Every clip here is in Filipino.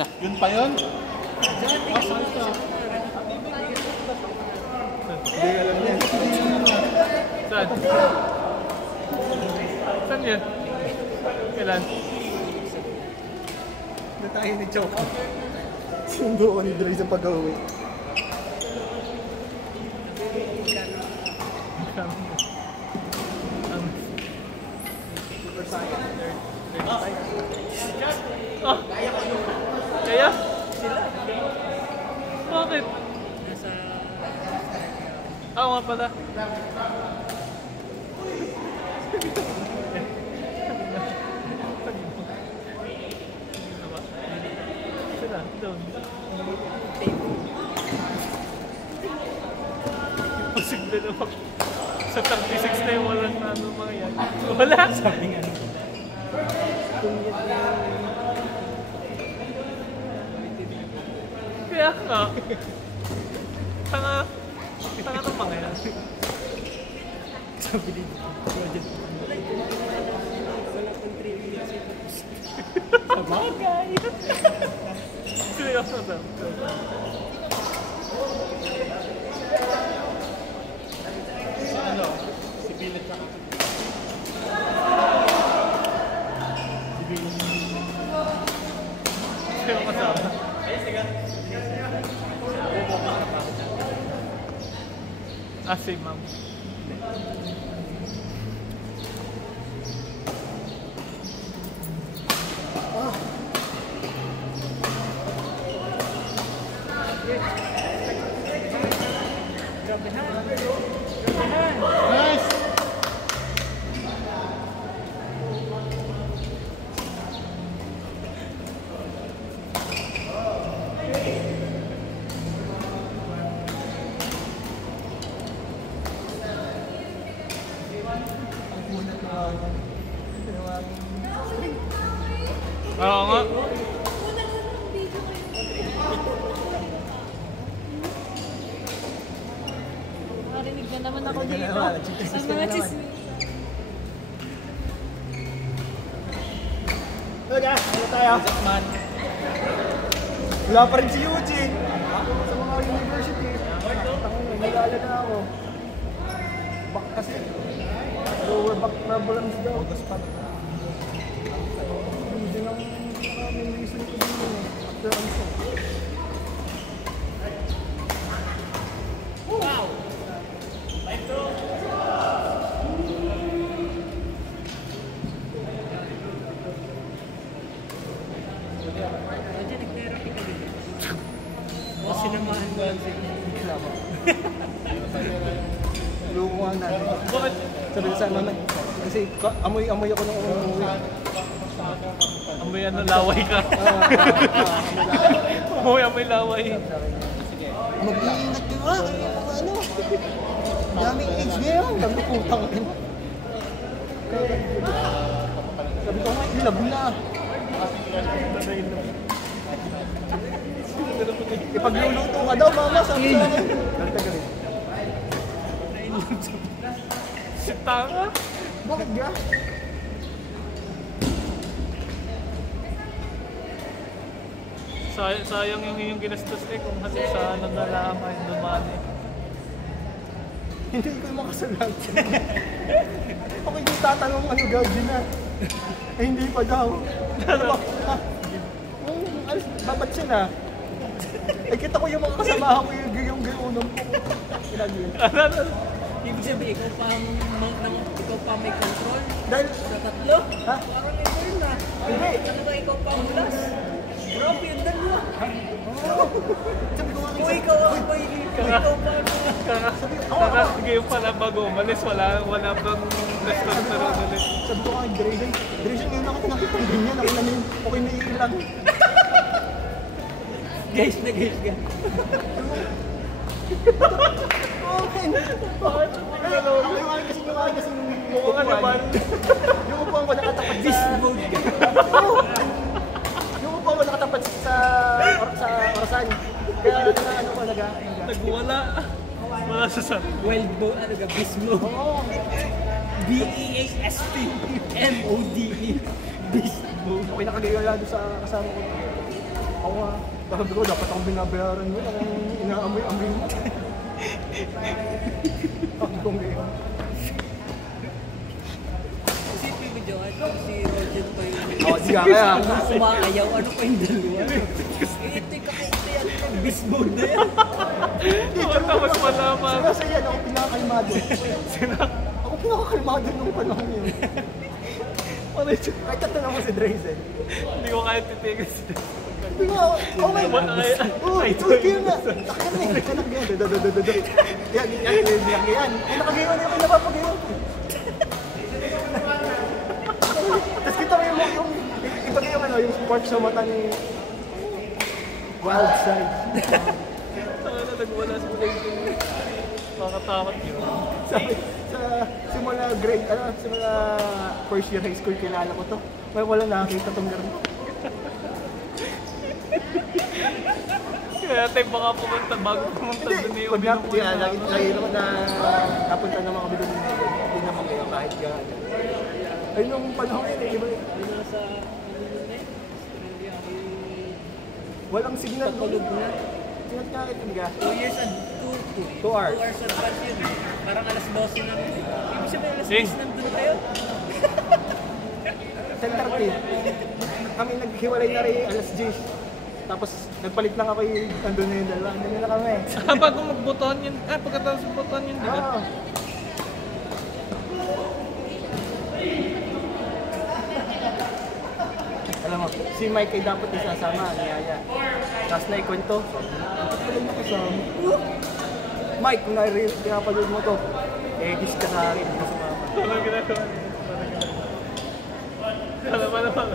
Yun pa yun? Hindi alam niya. Saan? Saan yun? Kailan? Na tayo ni Choco. Sundo ko ni Dre sa pag-uwi. Oh! Kaya? Bakit? Nga pala. Sila, doon. Imposible na sa 36 na yung walang ano mga yan. Wala! Sabi nga. Kaya nga. Tanga ng mga yan. Sabi din. Wala pang 3 minutes. Sa bagay. Seryoso daw. Ano? Si Pilit ka. Si Pilit. Sino kasama? Si ma'am. Nice! Oo nga. Marinig na naman ako dito. Ang mga chismis. Talaga, ano tayo? Wala pa rin si Eugene. Sa mga university. Nag-alala na ako. Back kasi. Lower back problems daw. August pa. Hindi lang maraming reason ko dito. After answer. Wow! Sinamahan mo lang siya. Lukuhan natin. Bakit? Sabi ko sana na. Kasi amoy-amoy ako ng umuwi. Amoy ano, laway ka. Amoy laway. Mag-iingat nyo ha. Ano? Daming age ngayon. Dami putang. Sabi ko nga, ilab na. Ipagluluto ka daw, mama. Sabi ko nga. Nagtagalit. Si tanga. Bakit ga? Sayang yung iyong ginastos kung hali sa ano na lang ay dumani. Hindi ko makasalag. Ako hindi tatanong ano gagawin na. Eh hindi pa daw. Babat siya na. Eh kita ko yung mga kasama ko yung gayunom ko. Ilan yun? Ibig sabihin, ikaw pa may control? Dahil, Sa tatlo? ha? Parang ito yun na. Hindi. Ano ba ikaw pa ang last? Grabe yung dalawa. Sabi ko nga Kung ikaw ang may ikaw pa ang Sige yung pala bago umalis, wala bang testosterone ulit. Sabi ko nga, Grayson ngayon ako nakitang ganyan. Ako na yun, okay na ilang. Guys na guys ka. Okay. Bakit? Yung kasi Mukha naman. yung upuan ko nakatapat sa... Beast mode ka. Yung upuan ko nakatapat sa orasan. Kaya ano ko Nagwala. Wala sa sa. Wild mode, ano ka, beast mode. Oo. B-E-A-S-T M-O-D-E. Beast mode. Okay nakagayala doon sa kasama ko. Ako Sabi ko, dapat akong binabayaran mo na kung inaamoy-amoy mo. Sabi ko ngayon. Isipin mo, Johan, kung si Roger pa yung... Di ka kaya. Sumakayaw, ano pa yung dalawa? Ito yung kakaito yan, beast mode na yan. Tapos malaman. Kasi yan, ako pinakakalmado. Ako pinakakalmado nung panahon yun. Kahit tatanong ako si Drazen. Hindi ko kaya titigil sila. Hindi nga, oh my God. Kaya na. Anak yan. Yan. Nakagayon na yung napapagayon. Tapos kita mo yung iba yung ano, yung spark sa mata ni Wild Side. Saka na nagwala sa PlayStation. Makakatakot yun. Sabi, sa simula grade, simula first year high school, kilala ko to. Wala nakakita tong gano'n. Kaya tayo baka pumunta bago pumunta doon yung Pag lagi naman na napunta naman kami doon, hindi naman kayo kahit gano'n. Ay, nung panahon yun, iba yun. Nasa, ano yun eh? Australia, Walang signal. Patulog na. Signal ka ka. 2 years and 2 2 hours. 2 hours advance yun. Parang alas 12 na. Ibig sabihin alas Sing. 10 nandun kayo. 10:30. Kami naghiwalay na rin alas 10. Tapos nagpalit lang ako yung nandun na yung dalawa. Nandun na kami. Bago magbuton yun. Pagkatapos magbuton yun. Diba? Oo. Alam mo, si Mike ay dapat isasama, niyaya. Tapos naikwento. Bakit pala mo kasama? Mike, kung pinapanood mo to, gis ka sa akin, hindi ka sumama. Walang ginagawa. Alam mo naman.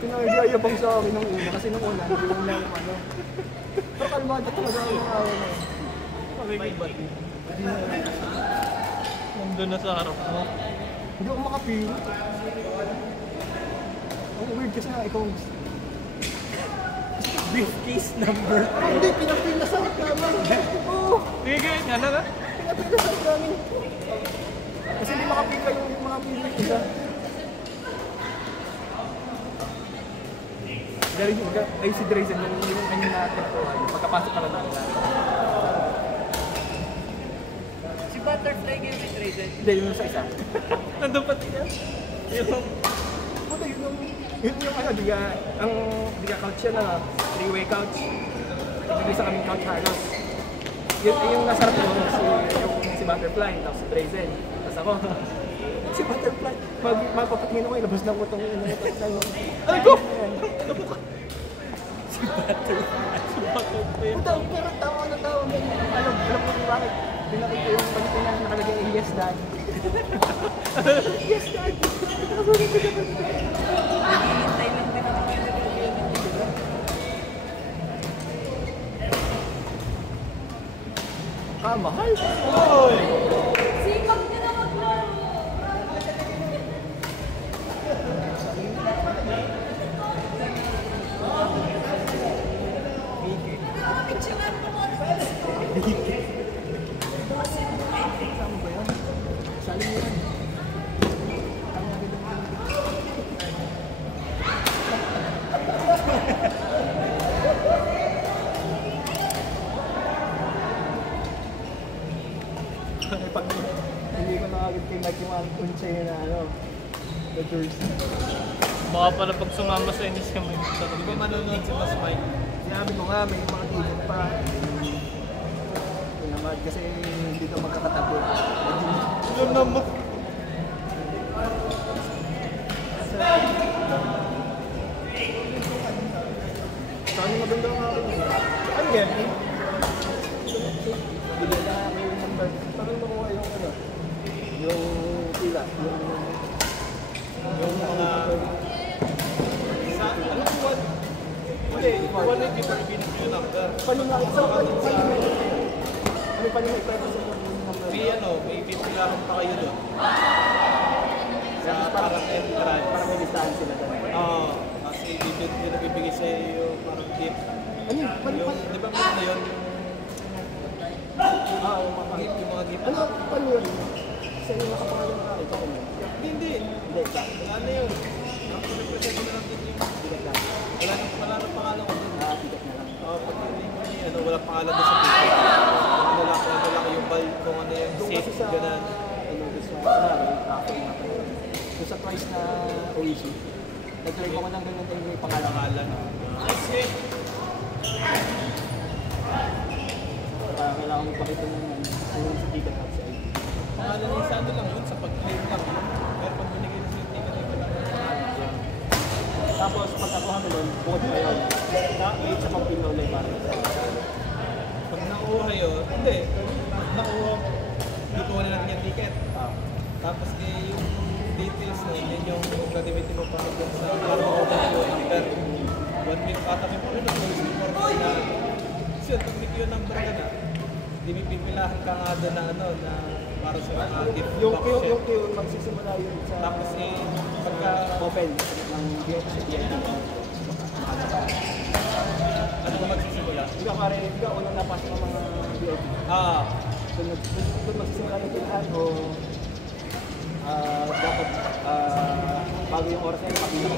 Pinakagayabang sa akin nung una, kasi nung una, hindi mo na yung ano. Pero kalmado talaga ako ng araw na yun. Pakikibat. Nandun na sa harap mo. Hindi ako makapili. Ang weird kasi nga, ikaw ang gusto. Briefcase number. Hindi, pinapil na sa harap namin. Oo, Sige, ganyan nga na. pinapil na sa harap namin. Kasi hindi makapil kayo yung mga pili isa. Ay si Drazen, yung kanyang natin pagkapasok ka na namin natin. Si Butterfly game with Raiden. Hindi, yun sa isa. Nandun pa din yan. Puta, yun yung ano, di ka couch yan na, 3-way couch. Ibigay sa kaming couch halos. Yun yung nasarap ko, si Butterfly, tapos si Drazen, tapos ako. Si Butterfly, magpapatingin ako, labas na ko itong Ay ko! Si Butterfly. Puta, pero tawa na tawa. Alam mo kung bakit? Pinakita ko yung panito na nakalagay yung yes dad. Yes dad! Naghihintay lang din ako kayo nag-gaming, di ba? Mahal? Sipag ka na maglaro. Kasama ba yan? Sali mo yan. Pag hindi ko nakagad kay Mike yung unche na ano, the jersey. Baka pala pag sumama sa inis ka may Di ba manonood si Mas Mike? Sinabi ko nga, may mga tigil pa. Ito naman, kasi hindi ito magkakatabi. Alam na mo. Saan yung maganda nga ako? Ano yan? Bigyan na ako yung number. Parang nakuha yung ano? Yung pila. Yung mga... Hindi, Wala yung kita yung number. paninga. Isang paninga. May paninga ipwede sa number. May bitilahan pa kayo doon. Sa parang entrance. Parang may listahan sila doon. Oo. Kasi binibigay sa iyo parang gift. Ano yun? Yung, di ba ano yun? Yung mga gift. Ano? Paano yun? Sa iyo nakapangalan ka. Ito ko yun. Hindi. Hindi, exact. Wala na yun. Represent na lang din yung Ticket lang. wala na pangalan ko dun. Ticket na lang. Pag hindi mo ano, wala pangalan doon sa ticket. Ano lang yung ball, kung ano yung Doon seat, kasi sa, ganun. ano, doon sa, traffic nga pala. Doon sa twice na OEC, nag-try ko ng ganyan tayo may pangalan. Pangalan. Kailangan mo pakita ng yung sa ticket at sa ID. Pangalan niya sa ano lang yun, sa pag-claim lang yun. Pero pag binigay na sa yung ticket, ay kailangan. Tapos pagkakuha mo doon, bukod pa yun. Na-8 sa pag-pinole para sa... Pag nakuha yun, hindi. Pag nakuha, ikuha na natin yung ticket. Tapos yung details na yun yung gagamitin mo para doon sa para makuha yung number. 1 minute atake mo rin, nag-voice report na. Kasi yun, pag may queue number ka na, hindi may pipilahan ka nga doon na ano, na para sa mga gift Yung box queue, share. yung queue, magsisimula yun sa... Tapos pagka open ng VIP. ano ba magsisimula? Ikaw, unang napasok ng mga VIP. Doon magsisimula yung pilihan o dapat bago yung oras na yung kapila.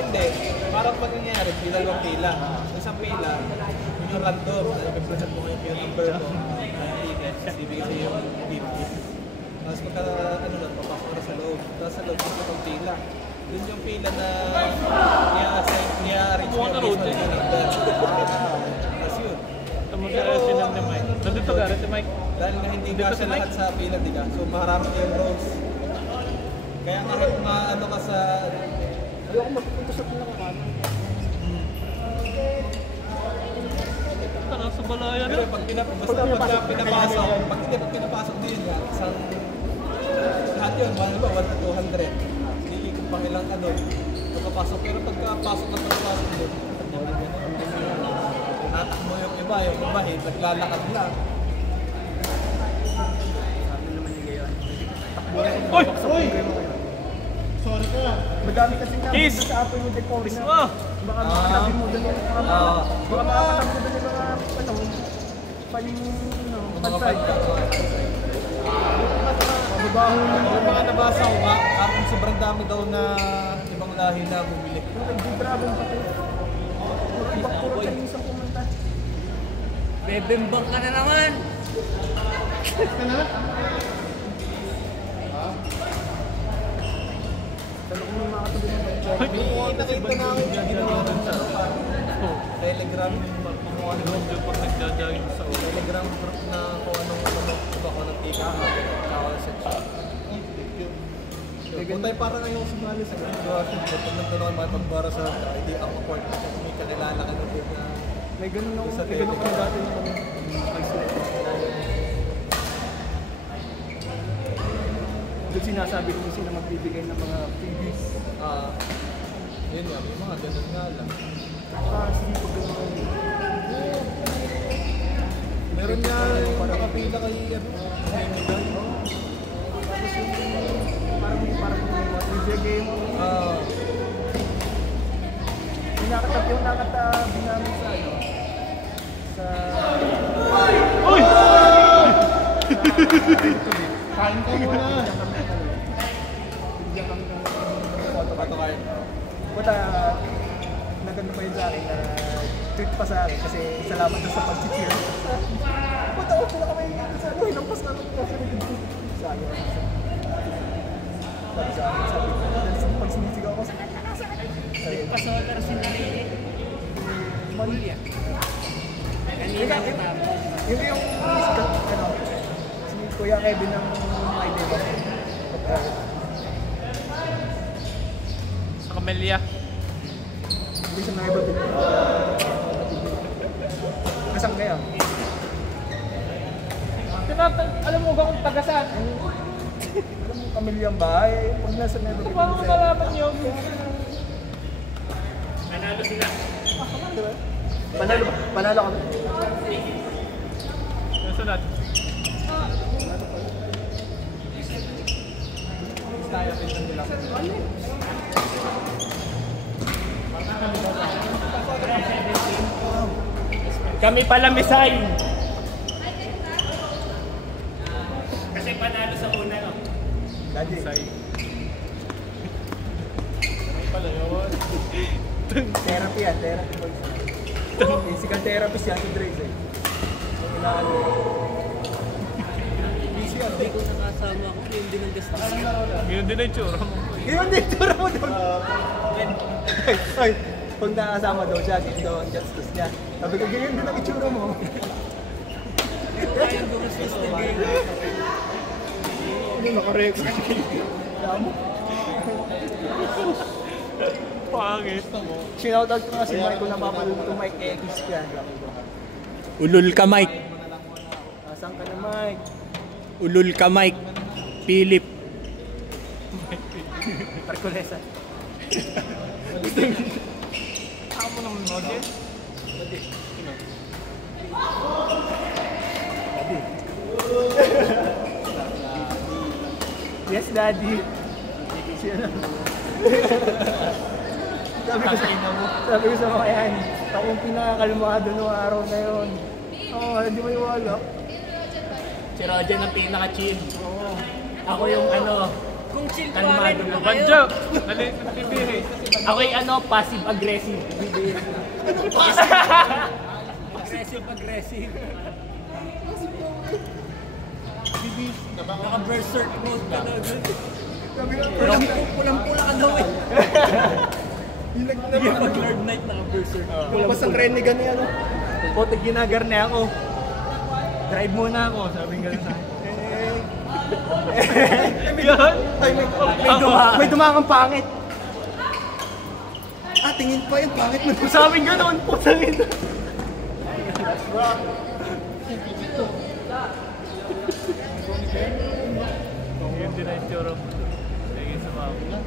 Hindi. Parang pag nangyayari, dalawang pila. Isang pila, yun yung random. Nag-present mo yung number mo. Tapos ibigay sa'yo yung gift. Tapos pagka, ano lang, papasok ka sa loob. Tapos sa loob, yung pila. Yun yung pila na i-arrange mo yung based on yung number. Tapos yun. Tumutara sila ni Mike. Nandito ka rin si Mike. Dahil nga hindi ka siya lahat sa pila, di ka? So maharap yung rows. Kaya kahit ano ka sa... Ayoko magpupunta sa pinakaman. Tara sa balayan Pero na. pag pinapasok, pag pinapasok din nga, isang lahat yun, ba 1 to 200. Iikot pang ilang ano, pagkapasok. Pero pagkapasok na pagkapasok doon, natakbo yung iba, naglalakad lang. Sabi naman ni Gayon. Oy! Oy! Sorry ka. Madami kasi Kiss! sa apo yung decoris na. Ah! Baka makakatabi mo doon yung mga baka makakatabi mo doon yung mga pansay. Mababaho yung mga nabasa ko nga, parang sobrang dami daw na ibang lahi na bumili. Nag-dragon pa ito. Ibang puro sa isang pumunta. Bebembang ka na naman! Sabi ko may makakatabi mo ng check. Nakita namin yung ginawa ng sa Telegram yung mga Yung pag nagdadayong sa ulo. Telegram group na kung anong ako ng tika tsaka section. Kung tayo parang ngayon sumali sa graduation, pag nagtanong ang mga pagbara sa ID ang report, may kanilala ka na din na May ganun ako na dati ng doon sinasabi kung sino magbibigay ng mga freebies. yun nga, may mga ganun nga lang. Sige, pag gano'n. Meron nga yung nakapila kay Senegal. Tapos yung parang may mga trivia game. Yung nakatabi namin sa ano, sa... Uy! Kain ka muna! Bigyan kami ng Photocard. Buta, naganda pa yun sa akin na tweet pa sa akin kasi salamat doon sa pag-cheer. Buta, ako na kami sa ano, hinampas na ako sa sayang. Sabi sa akin, sabi ko, pag sinisigaw ko, Pasotar si Nalili. Malia. Kanina ko tapos. Yun yung ano, si Kuya Kevin ng idea ko. Sa Camellia. Hindi siya naibatid. Kasang kaya? Alam mo ba kung taga-saan? Alam mo, kamilyang bahay. Pag nasa Neverland. Paano mo nalaman yun? Manalo sila. Panalo kami. Yung sunod. Tayo rin nila. Kami pala misay. Kasi panalo sa una, no? Daddy. Say. Pala yun. Therapy yan, therapy boys. Physical therapist yan si Drace eh. Yung inaano. Busy yan. Hindi ko nakasama ako. Yun din ang gastos ko. Yun din ang tsura mo. Yun din, tsura mo doon. Ay, pag nakasama daw siya, yun daw ang justice niya. Sabi ko, ganyan din ang itsura mo. Tayo gumastos din ganyan. Ano, nakarecord. Pangit. Sinoutout ko nga si Mike kung napapanood ko Mike X yan. Ulul ka, Mike. Nasaan ka na, Mike? Ulul ka, Mike. Philip. Percolesa. Ako mo naman mo din. Yes, Daddy. Siya na. sabi ko sa mga yan, akong pinakakalmado noong araw na yun. Oo, hindi mo iwala. Si Roger ang pinaka-chill. Ako yung Kung chill ko rin, kalmado. Banjo! Nagbibihi. Ako yung passive-aggressive. aggressive. Naka-berserk mode ka daw dun. Pulang-pula ka daw eh. Hindi pag Lord Knight naka-berserk. Lumabas ang renigan niya, no? Puti, ginagarne ako. Drive muna ako, sabi nga sa akin. Yan! Ay, may dumakang pangit. Ah, tingin pa yun, pangit mo. Sabi nga noon, putang ito. Yun din ang tsura mo. Sige sa mama.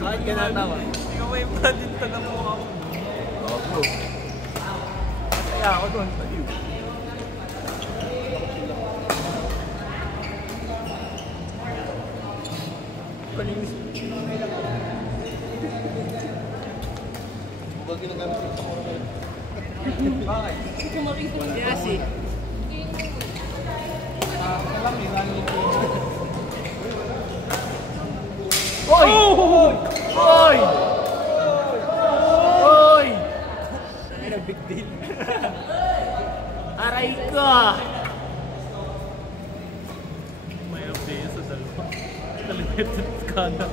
Bakit ka natawa? Hindi ko may padin ta na mukha mo. Kaya ako doon. Kalinis. Yes eh. Oy! Oy! Oy! Ano big deal? Aray ka! May update sa dalawa. Talagot sa skada.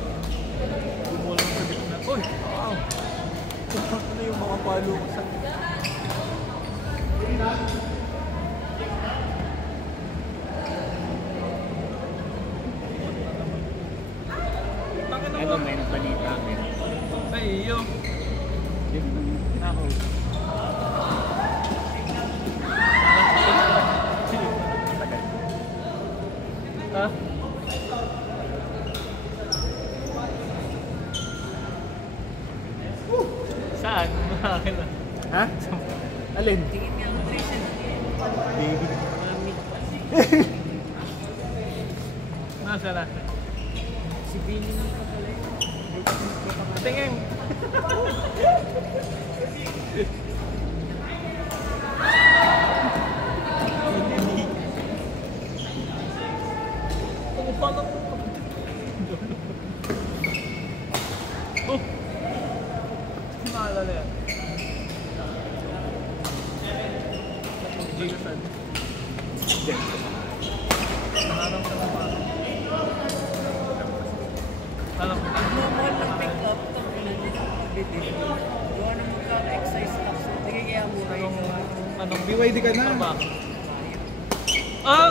Gumulang sa gitna. Uy! Wow! Ano yung mga palo ko sa... Ano, may balita amin. Ay, iyo. Ako. Ha? Saan? Bakit na? Ha? Alin? Tingin nga ang Tracy. Nasa na? Si Billy pa pala yun. Tingin! Ano pa lang? Oh! Naalala yan. Gigasan. Nangarang sa mga. Alam mo. Nagmamahal ng pick up. Gawa na magkaka-excise tax. Hindi kaya mura yun. Anong BYD ka na. ba? Ah!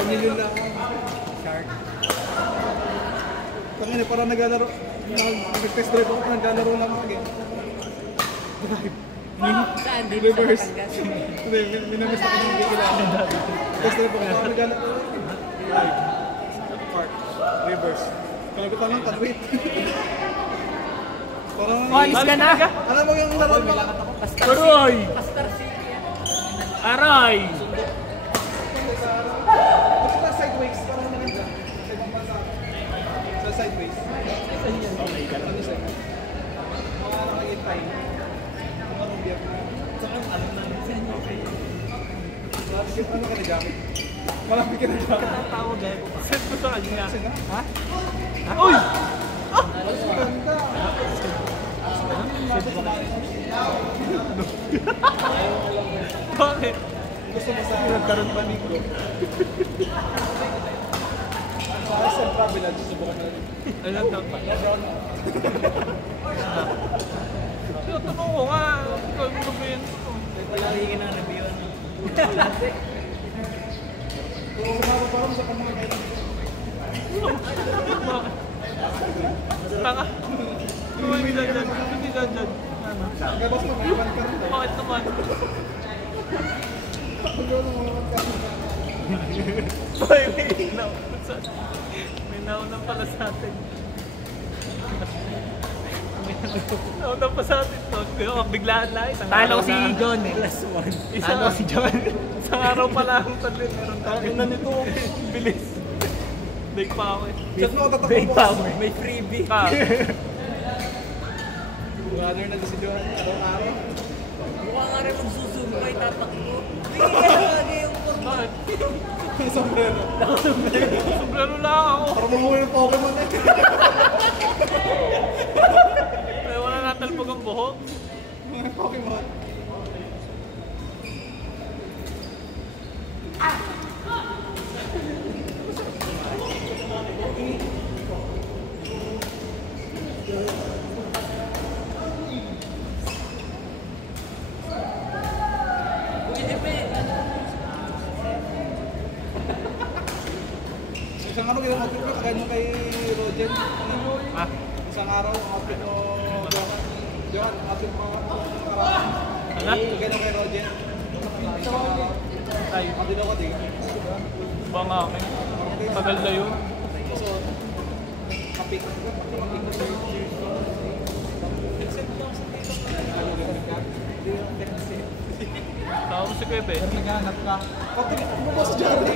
Pamilyon na ako. Shark. Tangina, parang naglalaro. Nag-test drive ako, naglalaro lang ako. Saan? Dito sa Reverse. Batangas. Hindi, minamiss ako ng hindi kailangan. Test drive ako, parang naglalaro. Park. Reverse. Kaya ko tanong, wait. Parang... Alis ka na! Alam mo yung laro mo? Aray! Pastar City yan. Aray! Ito pa sideways, parang maganda. Sa sideways. Ano siya? Mga nakakitay. Mga rubyat. Ano ka na jacket? Malapit ka na jacket. Tawag eh. Send ko sa kanya. Ha? Uy! Bakit? Gusto mo sa nagkaroon pa ni ko. Para sa travel, susubukan na rin. Ilan taon pa? Tanong ko nga, kung sabihin ko. Palagi ka na review. Kung sumama pa rin sa pamamahay. Tanga. Hindi dyan. Hindi dyan. Gabas mo, may iwan ka rin. Bakit naman? Hoy, may naunang pala sa atin. Naunang pa sa atin to. Biglaan lang. Talo si John eh. Talo si John. Isang araw pa lang talin. Meron tayo na nito. Bilis. Big pa ako eh. Chat mo, tatakbo mo. May freebie. Ah, Brother na si Johan, araw-araw. Mukha nga rin magsusumbay, tatakbo. Bigyan lagi yung bakit? Sombrero. Sombrero lang ako. Para mamuha ng Pokemon eh. Ay, wala natalbog ang buhok. Mga Pokemon. Isang araw yung outfit mo, kagaya nung kay Roger. Ah, Isang araw, ang outfit mo, Johan, outfit mo, karaan. ano? Kagaya nung kay Roger. Ay, Hindi daw ka din. ba nga akin? Tagal na yun. So, kapik. Tawag mo si Kuya Ben. Naghanap ka. Pati mo ba sa Johnny?